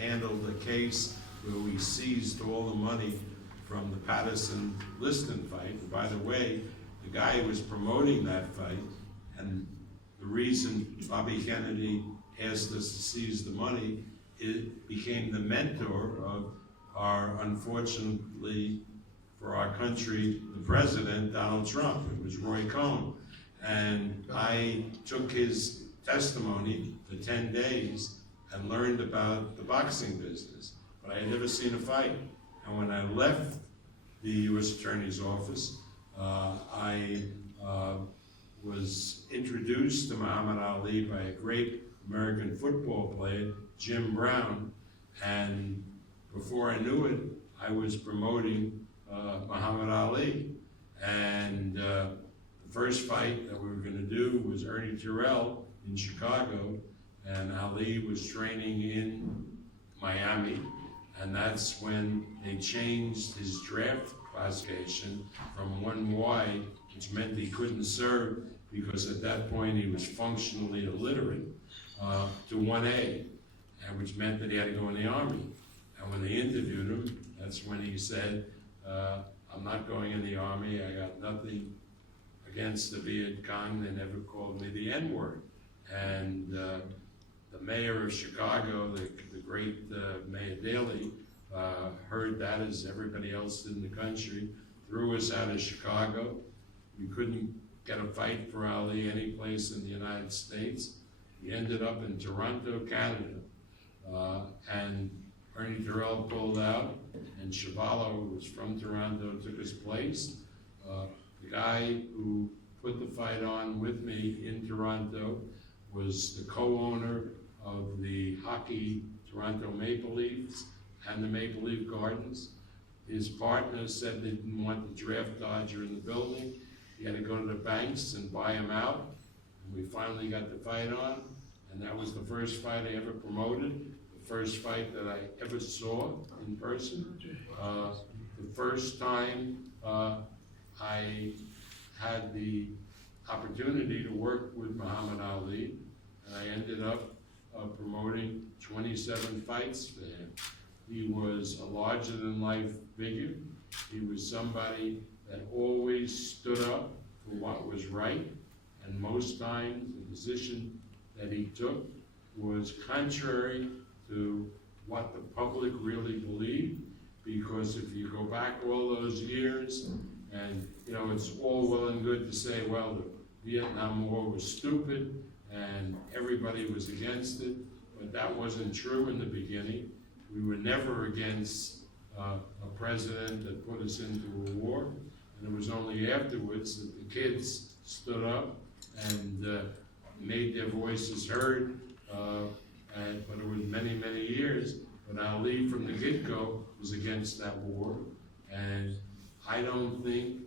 handled a case where we seized all the money from the Patterson-Liston fight. And by the way, the guy who was promoting that fight, and the reason Bobby Kennedy asked us to seize the money, it became the mentor of our, unfortunately for our country, the president, Donald Trump. It was Roy Cohn. And I took his testimony for 10 days and learned about the boxing business. But I had never seen a fight. And when I left the U.S. Attorney's Office, I was introduced to Muhammad Ali by a great American football player, Jim Brown, and before I knew it, I was promoting Muhammad Ali. And the first fight that we were going to do was Ernie Terrell in Chicago, and Ali was training in Miami, and that's when they changed his draft classification from 1Y, which meant he couldn't serve because at that point he was functionally illiterate, to 1A, and which meant that he had to go in the Army. And when they interviewed him, that's when he said, I'm not going in the Army, I got nothing against the Viet Cong, they never called me the N-word. And the mayor of Chicago, the great Mayor Daley, heard that as everybody else did in the country, threw us out of Chicago. We couldn't get a fight for Ali any place in the United States. He ended up in Toronto, Canada, and Ernie Terrell pulled out, and Chuvalo, who was from Toronto, took his place. The guy who put the fight on with me in Toronto was the co-owner of the hockey Toronto Maple Leafs and the Maple Leaf Gardens. His partner said they didn't want the draft dodger in the building. He had to go to the banks and buy him out. And we finally got the fight on, and that was the first fight I ever promoted, the first fight that I ever saw in person. The first time I had the opportunity to work with Muhammad Ali, and I ended up promoting 27 fights for him. He was a larger-than-life figure. He was somebody that always stood up for what was right, and most times the position that he took was contrary to what the public really believed, because if you go back all those years, and you know, it's all well and good to say, well, the Vietnam War was stupid and everybody was against it, but that wasn't true in the beginning. We were never against a president that put us into a war, and it was only afterwards that the kids stood up and made their voices heard, but it was many, many years. But Ali, from the get-go, was against that war, and I don't think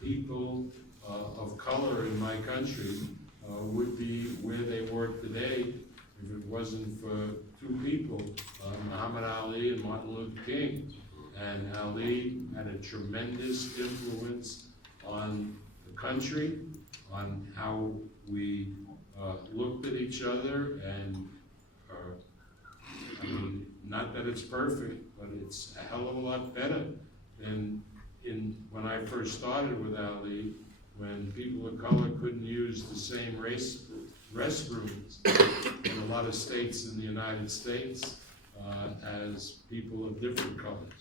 people of color in my country would be where they were today if it wasn't for two people, Muhammad Ali and Martin Luther King. And Ali had a tremendous influence on the country, on how we looked at each other, and I mean, not that it's perfect, but it's a hell of a lot better than when I first started with Ali, when people of color couldn't use the same restrooms in a lot of states in the United States as people of different colors.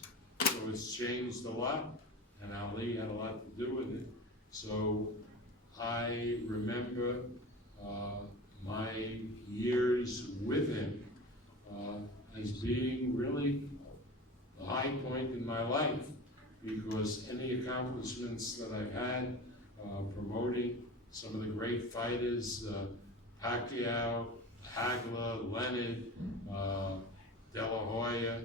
So it's changed a lot, and Ali had a lot to do with it. So I remember my years with him as being really the high point in my life, because any accomplishments that I've had promoting some of the great fighters, Pacquiao, Hagler, Leonard, De La Hoya,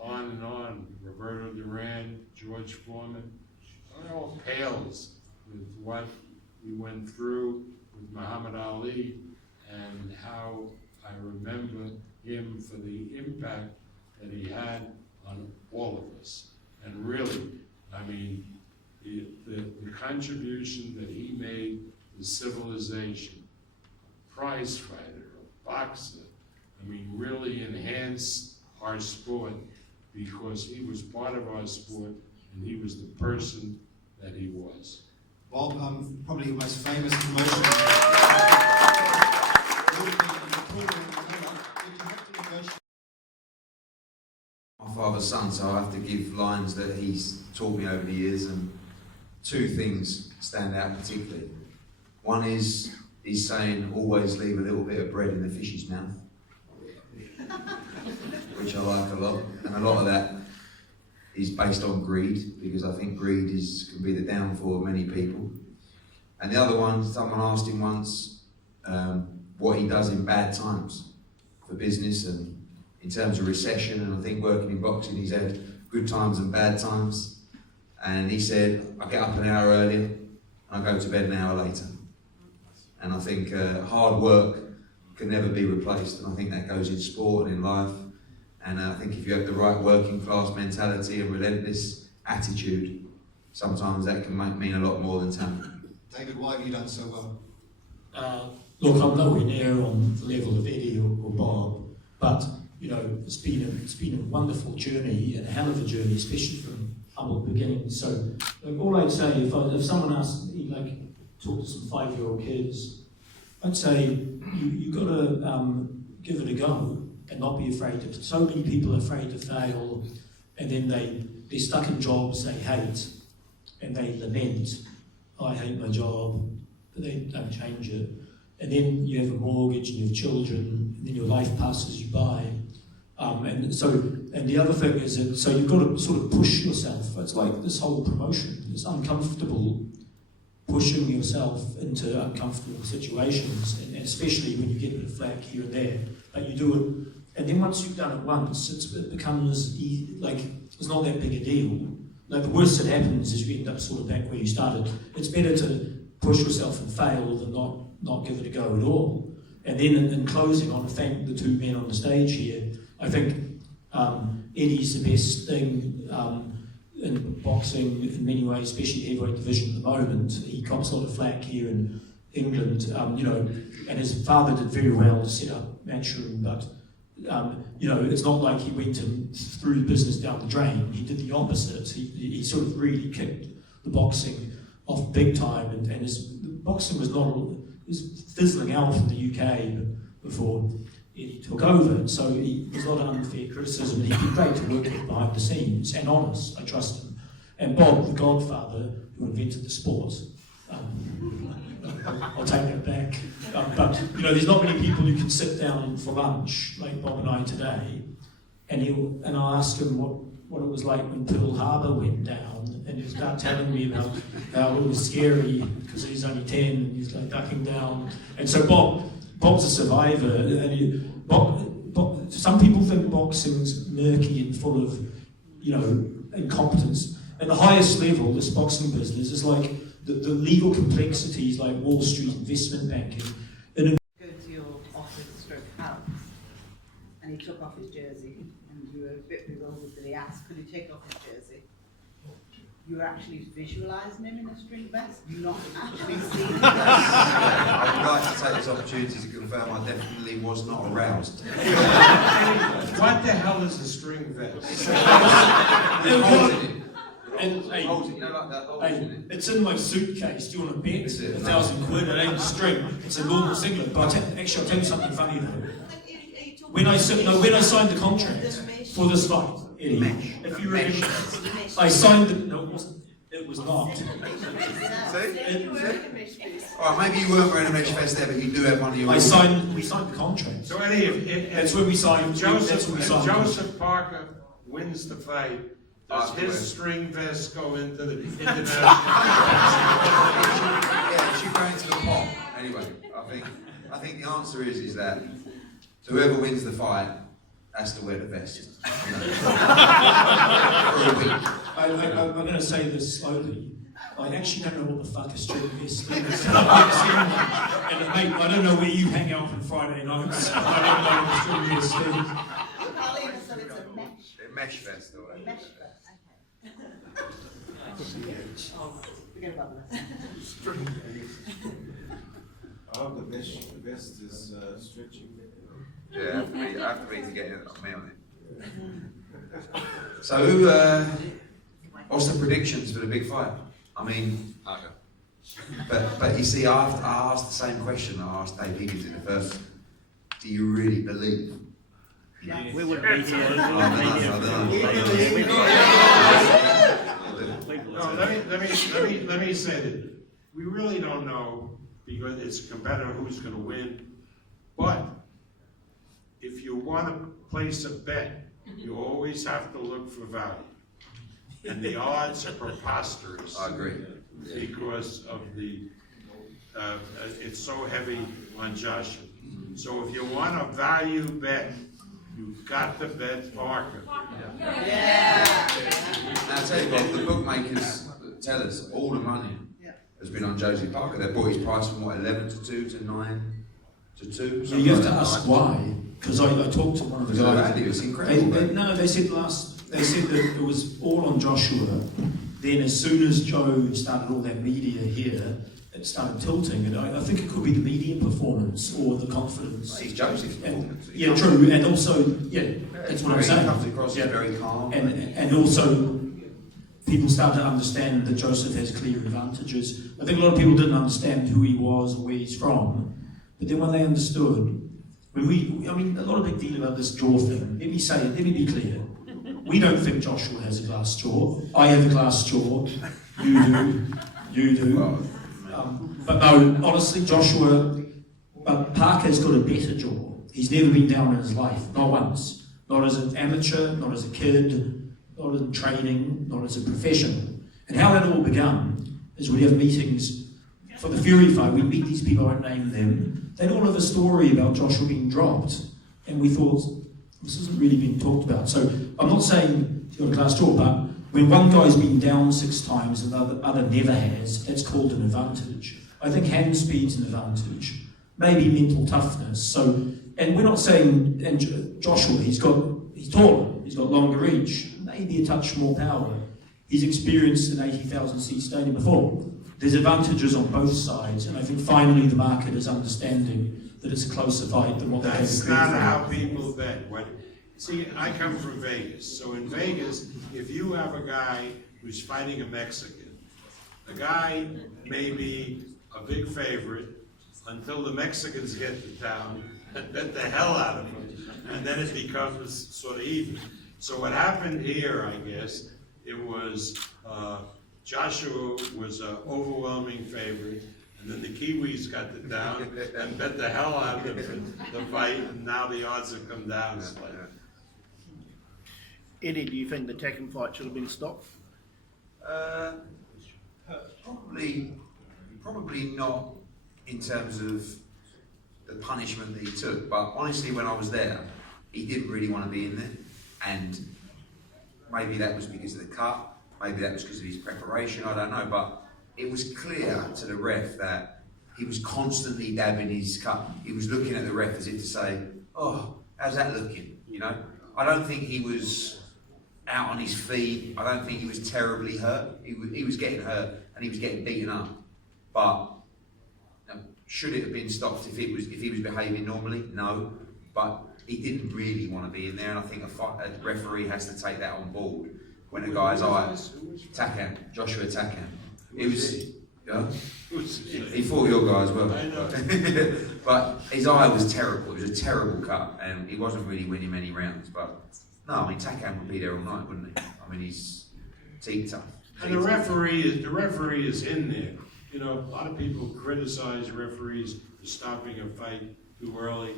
on and on, Roberto Duran, George Foreman, it all pales with what we went through with Muhammad Ali and how I remember him for the impact that he had on all of us. And really, I mean, the contribution that he made to civilization, a prize fighter, a boxer, I mean, really enhance our sport, because he was part of our sport and he was the person that he was. Bob, probably your most famous promotion. My father's son, so I have to give lines that he's taught me over the years, and two things stand out particularly. One is, he's saying, always leave a little bit of bread in the fish's mouth, which I like a lot, and a lot of that is based on greed, because I think greed can be the downfall of many people. And the other one, someone asked him once what he does in bad times for business and in terms of recession, and I think working in boxing he's had good times and bad times. And he said, I get up an hour earlier and I go to bed an hour later. And I think hard work can never be replaced, and I think that goes in sport and in life. And I think if you have the right working class mentality and relentless attitude, sometimes that can mean a lot more than talent. David, why have you done so well? Look, I'm nowhere near on the level of Eddie or Bob, but you know, it's been a wonderful journey and a hell of a journey, especially from humble beginnings. So, like, all I'd say, if someone asked me, like, talk to some 5-year-old kids, I'd say you got to give it a go and not be afraid of. So many people are afraid to fail, and then they're stuck in jobs they hate, and they lament, I hate my job, but they don't change it. And then you have a mortgage and you have children, and then your life passes you by. And the other thing is that, so you've got to sort of push yourself. It's like this whole promotion, it's uncomfortable, pushing yourself into uncomfortable situations, and especially when you get a bit of flack here and there. But you do it, and then once you've done it once, it becomes like, it's not that big a deal. Like, the worst that happens is you end up sort of back where you started. It's better to push yourself and fail than not give it a go at all. And then in closing, I want to thank the two men on the stage here. I think Eddie's the best thing in boxing in many ways, especially heavyweight division at the moment. He cops a lot of flack here in England, you know, and his father did very well to set up Matchroom, but you know, it's not like he went and threw the business down the drain. He did the opposite. He sort of really kicked the boxing off big time, and boxing was fizzling out in the UK before Eddie took over, and so there's a lot of unfair criticism, and he'd be great to work with behind the scenes, and honest, I trust him. And Bob, the godfather, who invented the sport, I'll take that back. But you know, there's not many people who can sit down for lunch like Bob and I today, and I'll ask him what it was like when Pearl Harbor went down, and he'll start telling me about how it was scary because he's only 10 and he's like ducking down. And so Bob's a survivor, and Bob, some people think boxing's murky and full of, you know, incompetence. At the highest level, this boxing business is like the legal complexities, like Wall Street investment banking. Go to your office/house, and he took off his jersey, and you were a bit bewildered that he asked, could he take off his jersey? You were actually visualising him in a string vest, not actually seeing him. I would like to take this opportunity to confirm I definitely was not aroused. What the hell is a string vest? It's in my suitcase. Do you want to bet £1,000? It ain't a string. It's a normal singlet. But actually, I'll tell you something funny though. When I signed the contract for this fight, Eddie, if you remember, I signed the. No, it wasn't. It was not. Alright, maybe you weren't wearing a mesh vest there, but you do have one of your. We signed the contract. So Eddie, that's when we signed. Joseph Parker wins the fight. Does his string vest go into the international? Yeah, it should go into the pot. Anyway, I think the answer is that whoever wins the fight has to wear the vest. For a week. I'm going to say this slowly. I actually don't know what the fuck a string vest is. And I don't know where you hang out on Friday nights. I don't know what a string vest is. So it's a mesh. A mesh vest, though. A mesh vest. Oh, forget about that. Oh, the mesh vest is stretching. Yeah, I have to be to get me on it. So who, what's the predictions for the big fight? I mean, but you see, I asked the same question I asked Dave Higgins in the first. Do you really believe? We wouldn't be here. No, let me say that we really don't know because it's a competitor who's going to win. But if you want to place a bet, you always have to look for value. And the odds are preposterous. I agree. Because of the, it's so heavy on Joshua. So if you want a value bet, you've got to bet Parker. Yeah. Now, I'll tell you what, the bookmakers tell us all the money has been on Josie Parker. They brought his price from, 11 to 2 to 9 to 2. So you have to ask why, because I talked to one of the guys. It was incredible. They said that it was all on Joshua. Then as soon as Joe started all that media here, it started tilting, and I think it could be the media performance or the confidence. It's Josie's performance. Yeah, true, and also, that's what I'm saying. He comes across as very calm. And also, people start to understand that Joseph has clear advantages. I think a lot of people didn't understand who he was or where he's from, but then when they understood, a lot of big deal about this jaw thing. Let me be clear. We don't think Joshua has a glass jaw. I have a glass jaw. You do. But no, honestly, Parker's got a better jaw. He's never been down in his life, not once. Not as an amateur, not as a kid, not in training, not as a professional. And how that all began is we'd have meetings for the Fury fight. We'd meet these people, I won't name them. They'd all have a story about Joshua being dropped. And we thought, this isn't really being talked about. So I'm not saying he's got a glass jaw, but when one guy's been down 6 times and the other never has, that's called an advantage. I think hand speed's an advantage. Maybe mental toughness. So, and we're not saying, and Joshua, he's taller, he's got longer reach, maybe a touch more power. He's experienced an 80,000 seat stadium before. There's advantages on both sides, and I think finally the market is understanding that it's a closer fight than what they have. That's not how people bet. See, I come from Vegas, so in Vegas, if you have a guy who's fighting a Mexican, the guy may be a big favorite until the Mexicans get to town and bet the hell out of him, and then it becomes sort of even. So what happened here, I guess, it was Joshua was an overwhelming favorite, and then the Kiwis got to town and bet the hell out of the fight, and now the odds have come down slightly. Eddie, do you think the Tacken fight should have been stopped? Probably not in terms of the punishment that he took, but honestly, when I was there, he didn't really want to be in there, and maybe that was because of the cut, maybe that was because of his preparation, I don't know, but it was clear to the ref that he was constantly dabbing his cut. He was looking at the ref as if to say, oh, how's that looking, you know? I don't think he was out on his feet. I don't think he was terribly hurt. He was getting hurt and he was getting beaten up. But should it have been stopped if he was behaving normally? No. But he didn't really want to be in there, and I think a referee has to take that on board. When a guy's Joshua Tacken. It was. Yeah. He fought your guy as well. I know. But his eye was terrible. It was a terrible cut, and he wasn't really winning many rounds. But no, I mean Tacken would be there all night, wouldn't he? I mean he's teeth tough. And the referee is in there. You know, a lot of people criticize referees for stopping a fight too early.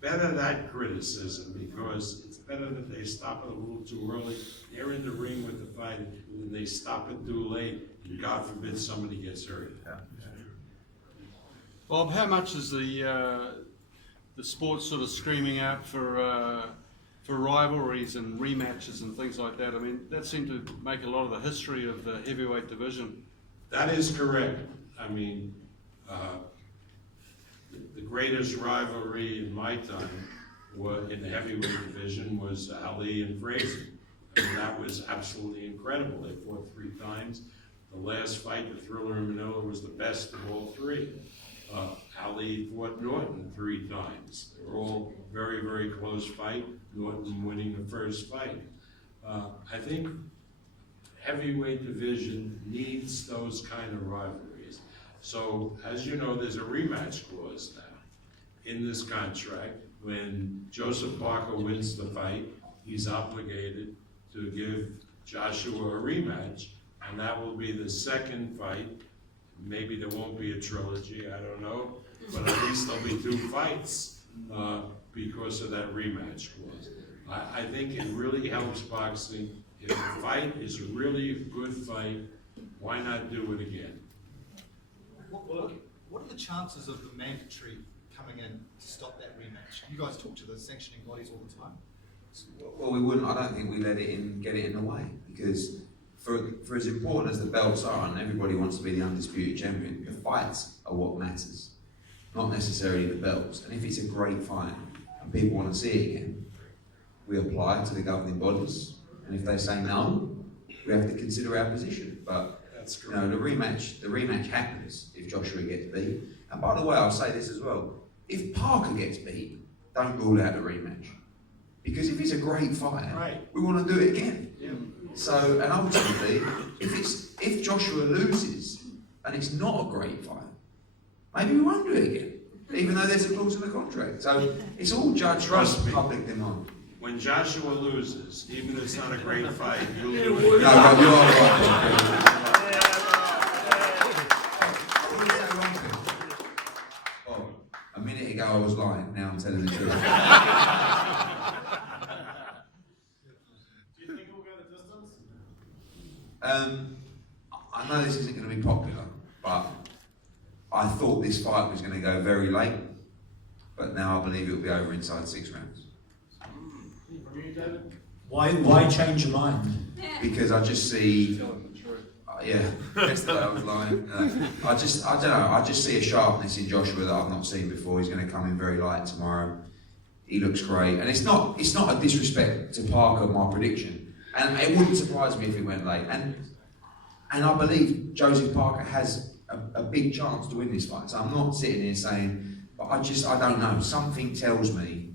Better that criticism, because it's better that they stop it a little too early. They're in the ring with the fight, and they stop it too late, and God forbid somebody gets hurt. Yeah. Bob, how much is the sport sort of screaming out for rivalries and rematches and things like that? I mean, that seemed to make a lot of the history of the heavyweight division. That is correct. I mean, the greatest rivalry in my time in the heavyweight division was Ali and Frazier. I mean, that was absolutely incredible. They fought 3 times. The last fight, the Thriller in Manila, was the best of all 3. Ali fought Norton 3 times. They were all very, very close fight, Norton winning the first fight. I think heavyweight division needs those kind of rivalries. So, as you know, there's a rematch clause now in this contract. When Joseph Parker wins the fight, he's obligated to give Joshua a rematch, and that will be the second fight. Maybe there won't be a trilogy, I don't know, but at least there'll be 2 fights because of that rematch clause. I think it really helps boxing. If a fight is really a good fight, why not do it again? What are the chances of the mandatory coming in to stop that rematch? You guys talk to the sanctioning bodies all the time. Well, we wouldn't. I don't think we let it in, get it in the way, because for as important as the belts are, and everybody wants to be the undisputed champion, the fights are what matters, not necessarily the belts. And if it's a great fight and people want to see it again, we apply to the governing bodies, and if they say no, we have to consider our position. But That's you know, the rematch happens if Joshua gets beat. And by the way, I'll say this as well: if Parker gets beat, don't rule out the rematch, because if it's a great fight, Right. we want to do it again. Yeah. So, and ultimately, if Joshua loses and it's not a great fight, maybe we won't do it again, even though there's a clause in the contract. So it's all judged Trust by me. public demand. When Joshua loses, even if it's not a great fight, you'll do No, it. but you are right. Oh, a minute ago I was lying, now I'm telling the truth. Do you think we'll go the distance? I know this isn't going to be popular, but I thought this fight was going to go very late, but now I believe it'll be over inside 6 rounds. From you, David? Why change your mind? Because I just see, Telling the truth. yeah, yesterday I was lying. I don't know, I just see a sharpness in Joshua that I've not seen before. He's going to come in very light tomorrow. He looks great, and it's not a disrespect to Parker, my prediction, and it wouldn't surprise me if it went late. And I believe Joseph Parker has a big chance to win this fight. So I'm not sitting here saying, but I don't know. Something tells me,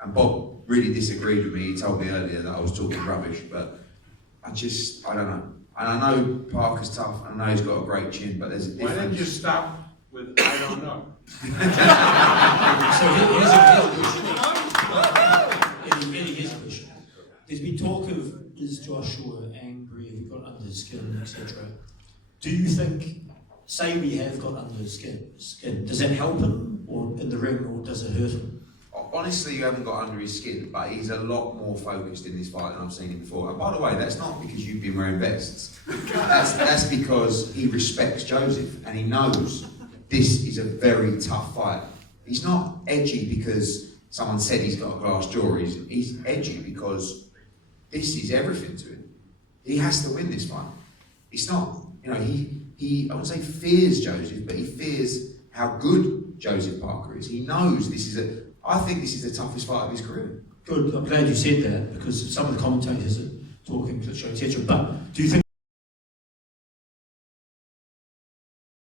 and Bob really disagreed with me. He told me earlier that I was talking rubbish, but I don't know. And I know Parker's tough, and I know he's got a great chin, but there's a Why difference. didn't you stop with I don't know? Here's a question. There's been talk of, is Joshua angry, have he got under his skin, etc. Do you think, say we have got under his skin, does that help him or in the ring, or does it hurt him? Honestly, you haven't got under his skin, but he's a lot more focused in this fight than I've seen him before. And by the way, that's not because you've been wearing vests. That's because he respects Joseph and he knows this is a very tough fight. He's not edgy because someone said he's got a glass jaw. He's edgy because this is everything to him. He has to win this fight. It's not, you know, he I wouldn't say fears Joseph, but he fears how good Joseph Parker is. He knows I think this is the toughest fight of his career. Good, I'm glad you said that, because some of the commentators are talking cliche, etc. But do you think